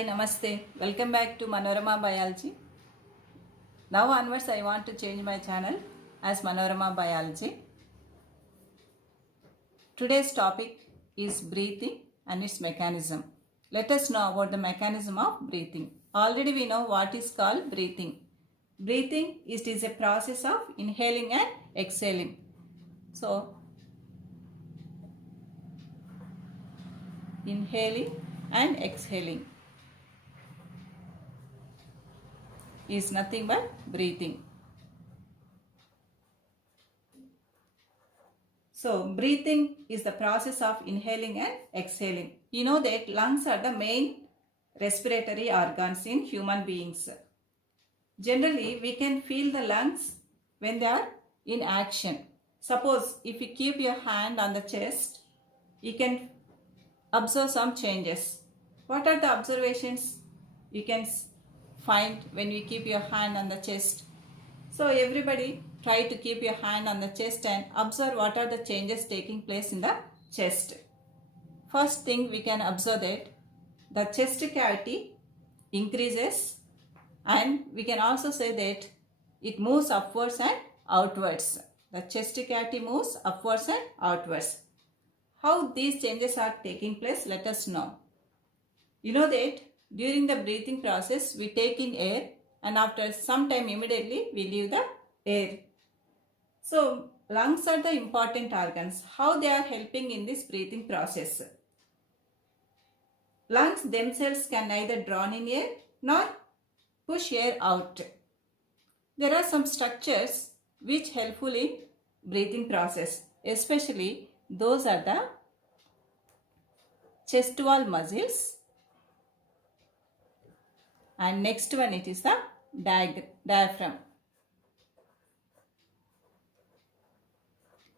Hi, Namaste. Welcome back to Manorama Biology. Now onwards I want to change my channel as Manorama Biology. Today's topic is breathing and its mechanism. Let us know about the mechanism of breathing. Already we know what is called breathing. Breathing is a process of inhaling and exhaling. So, inhaling and exhaling is nothing but breathing. So, breathing is the process of inhaling and exhaling. You know that lungs are the main respiratory organs in human beings. Generally, we can feel the lungs when they are in action. Suppose if you keep your hand on the chest, you can observe some changes. What are the observations you can find when you keep your hand on the chest? So everybody try to keep your hand on the chest and observe what are the changes taking place in the chest. First thing we can observe that the chest cavity increases, and we can also say that it moves upwards and outwards. The chest cavity moves upwards and outwards. How these changes are taking place, let us know. You know that during the breathing process we take in air, and after some time immediately we leave the air. So lungs are the important organs. How they are helping in this breathing process? Lungs themselves can neither draw in air nor push air out. There are some structures which helpful in breathing process, especially those are the chest wall muscles, and next one it is the diaphragm.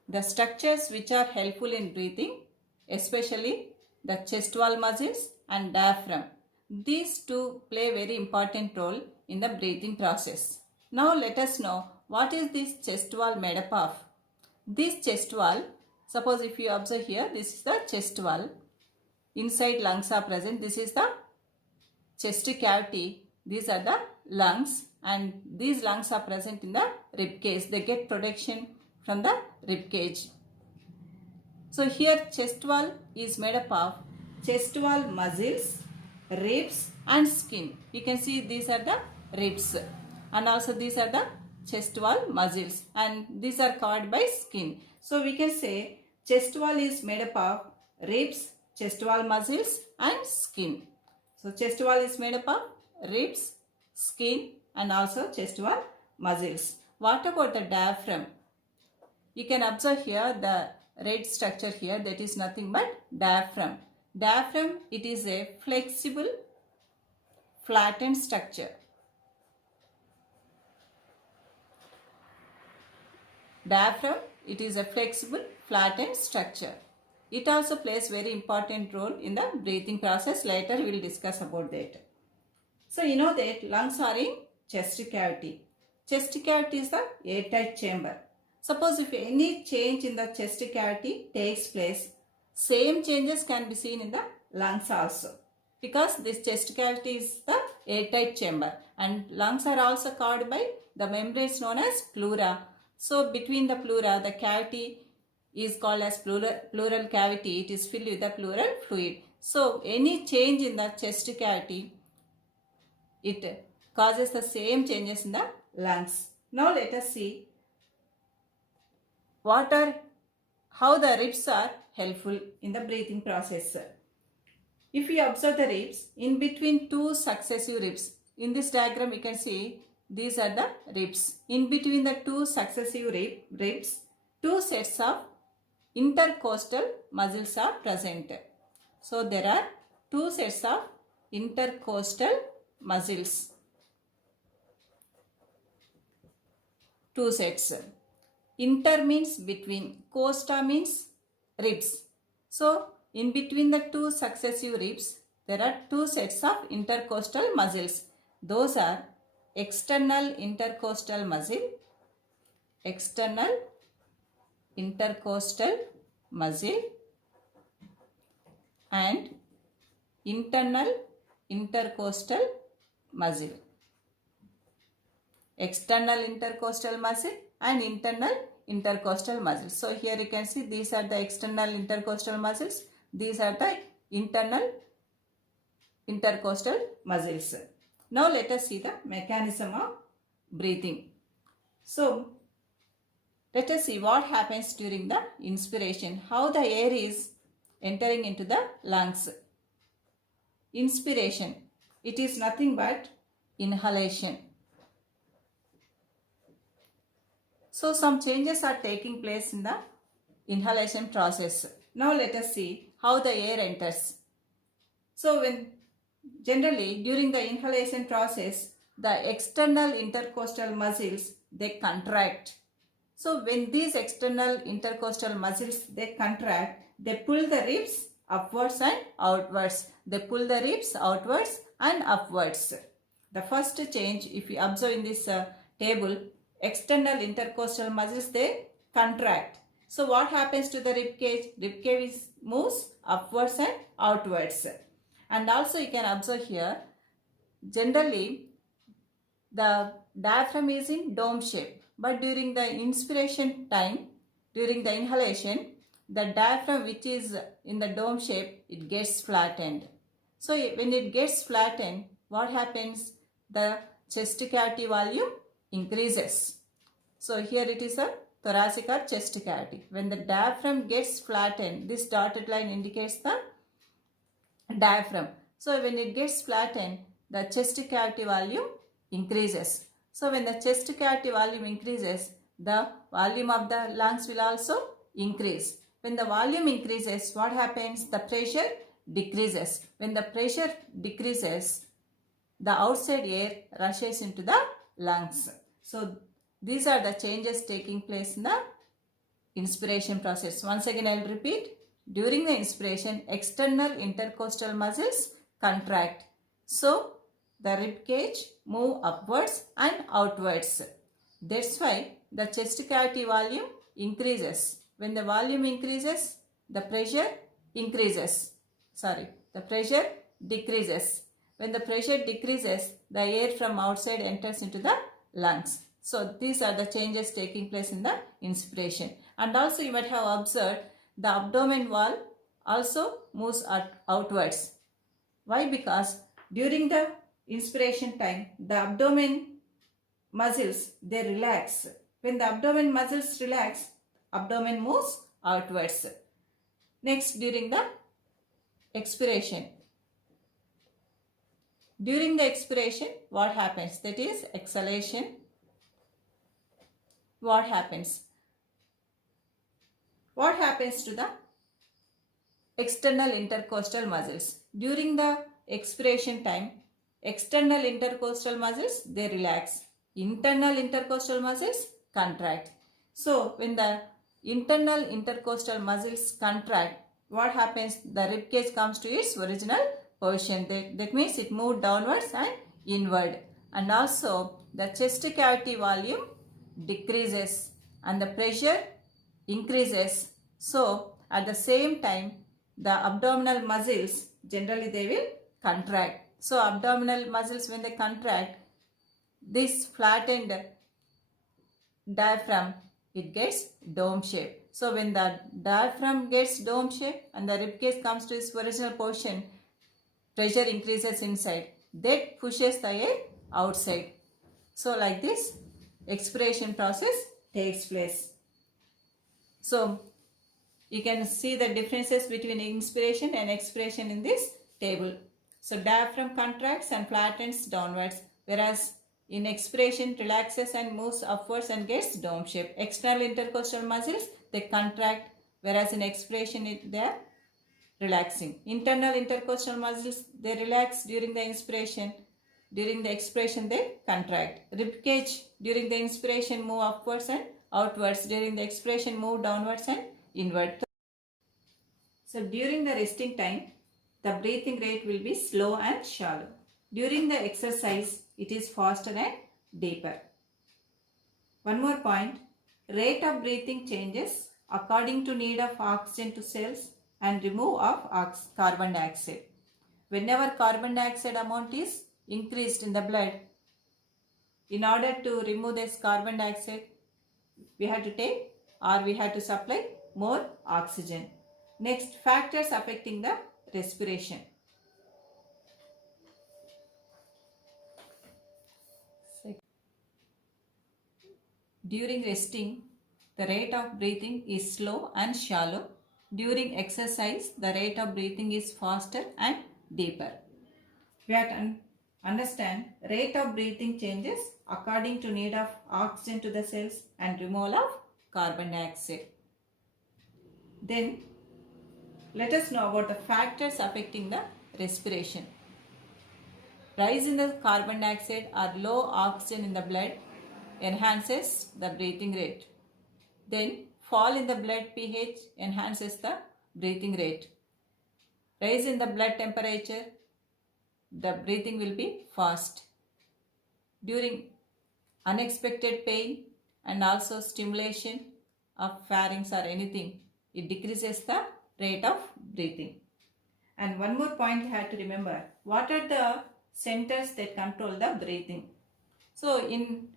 The structures which are helpful in breathing, especially the chest wall muscles and diaphragm. These two play a very important role in the breathing process. Now let us know what is this chest wall made up of. This chest wall, suppose if you observe here, this is the chest wall. Inside lungs are present. This is the chest cavity. These are the lungs, and these lungs are present in the rib cage. They get protection from the rib cage. So here chest wall is made up of chest wall muscles, ribs and skin. You can see these are the ribs, and also these are the chest wall muscles, and these are covered by skin. So we can say chest wall is made up of ribs, chest wall muscles and skin. So chest wall is made up of ribs, skin and also chest wall muscles. What about the diaphragm? You can observe here the red structure here, that is nothing but diaphragm. Diaphragm, it is a flexible, flattened structure. Diaphragm, it is a flexible, flattened structure. It also plays very important role in the breathing process. Later we will discuss about that. So you know that lungs are in chest cavity. Chest cavity is the airtight chamber. Suppose if any change in the chest cavity takes place, same changes can be seen in the lungs also, because this chest cavity is the airtight chamber, and lungs are also covered by the membranes known as pleura. So between the pleura, the cavity is called as pleural cavity. It is filled with the pleural fluid. So any change in the chest cavity, it causes the same changes in the lungs. Now let us see how the ribs are helpful in the breathing process. If we observe the ribs, in between two successive ribs, in this diagram you can see these are the ribs. In between the two successive ribs, two sets of intercostal muscles are present. So there are two sets of intercostal muscles. Two sets. Inter means between, costa means ribs. So in between the two successive ribs, there are two sets of intercostal muscles. Those are external intercostal muscle, external intercostal muscle, and internal intercostal muscle. External intercostal muscle and internal intercostal muscles. So here you can see these are the external intercostal muscles. These are the internal intercostal muscles. Now let us see the mechanism of breathing. So let us see what happens during the inspiration, how the air is entering into the lungs. Inspiration, it is nothing but inhalation. So some changes are taking place in the inhalation process. Now let us see how the air enters. So generally during the inhalation process, the external intercostal muscles, they contract. So when these external intercostal muscles, they contract, they pull the ribs upwards and outwards. They pull the ribs outwards and upwards. The first change, if you observe in this table, external intercostal muscles, they contract. So what happens to the rib cage? Rib cage moves upwards and outwards. And also you can observe here, generally the diaphragm is in dome shape. But during the inspiration time, during the inhalation, the diaphragm which is in the dome shape, it gets flattened. So when it gets flattened, what happens? The chest cavity volume increases. So here it is a thoracic or chest cavity. When the diaphragm gets flattened, this dotted line indicates the diaphragm. So when it gets flattened, the chest cavity volume increases. So when the chest cavity volume increases, the volume of the lungs will also increase. When the volume increases, what happens? The pressure decreases. When the pressure decreases, the outside air rushes into the lungs. So these are the changes taking place in the inspiration process. Once again I will repeat. During the inspiration, external intercostal muscles contract. So the rib cage move upwards and outwards. That's why the chest cavity volume increases. When the volume increases, the pressure increases. The pressure decreases. When the pressure decreases, the air from outside enters into the lungs. So these are the changes taking place in the inspiration. And also you might have observed the abdomen wall also moves outwards. Why? Because during the inspiration time, the abdomen muscles, they relax. When the abdomen muscles relax, abdomen moves outwards. Next, during the expiration. During the expiration, what happens? That is exhalation. What happens? What happens to the external intercostal muscles? During the expiration time, external intercostal muscles, they relax. Internal intercostal muscles contract. So when the internal intercostal muscles contract, what happens? The rib cage comes to its original position. That means it moved downwards and inward. And also the chest cavity volume decreases and the pressure increases. So at the same time, the abdominal muscles, generally they will contract. So abdominal muscles, when they contract, this flattened diaphragm, it gets dome shape. So when the diaphragm gets dome shape and the rib cage comes to its original position, pressure increases inside. That pushes the air outside. So like this, expiration process takes place. So you can see the differences between inspiration and expiration in this table. So diaphragm contracts and flattens downwards, whereas in expiration relaxes and moves upwards and gets dome shape. External intercostal muscles, they contract, whereas in expiration they are relaxing. Internal intercostal muscles, they relax during the inspiration. During the expiration they contract. Rib cage during the inspiration move upwards and outwards. During the expiration move downwards and inward. So during the resting time, the breathing rate will be slow and shallow. During the exercise, it is faster and deeper. One more point, rate of breathing changes according to need of oxygen to cells and remove of carbon dioxide. whenever carbon dioxide amount is increased in the blood, in order to remove this carbon dioxide, we have to take or we have to supply more oxygen. Next, factors affecting the respiration. During resting, the rate of breathing is slow and shallow. During exercise, the rate of breathing is faster and deeper. We have to understand rate of breathing changes according to need of oxygen to the cells and removal of carbon dioxide. Then let us know about the factors affecting the respiration. Rise in the carbon dioxide or low oxygen in the blood enhances the breathing rate. Then fall in the blood pH enhances the breathing rate. Rise in the blood temperature, the breathing will be fast. During unexpected pain and also stimulation of pharynx or anything, it decreases the rate of breathing. And one more point you have to remember, what are the centers that control the breathing? So in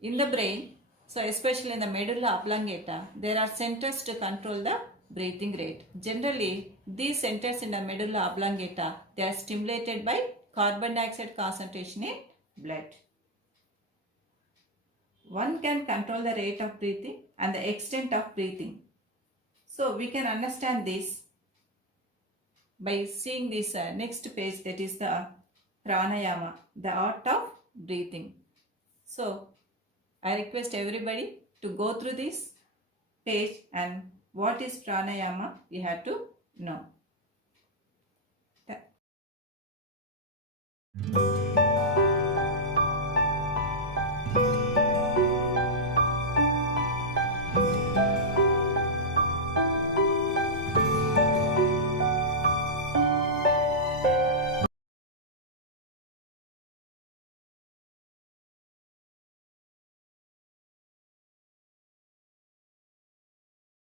the brain, so especially in the medulla oblongata, there are centers to control the breathing rate. Generally, these centers in the medulla oblongata, they are stimulated by carbon dioxide concentration in blood. One can control the rate of breathing and the extent of breathing. So we can understand this by seeing this next page, that is the pranayama, the art of breathing. So I request everybody to go through this page, and what is pranayama you have to know.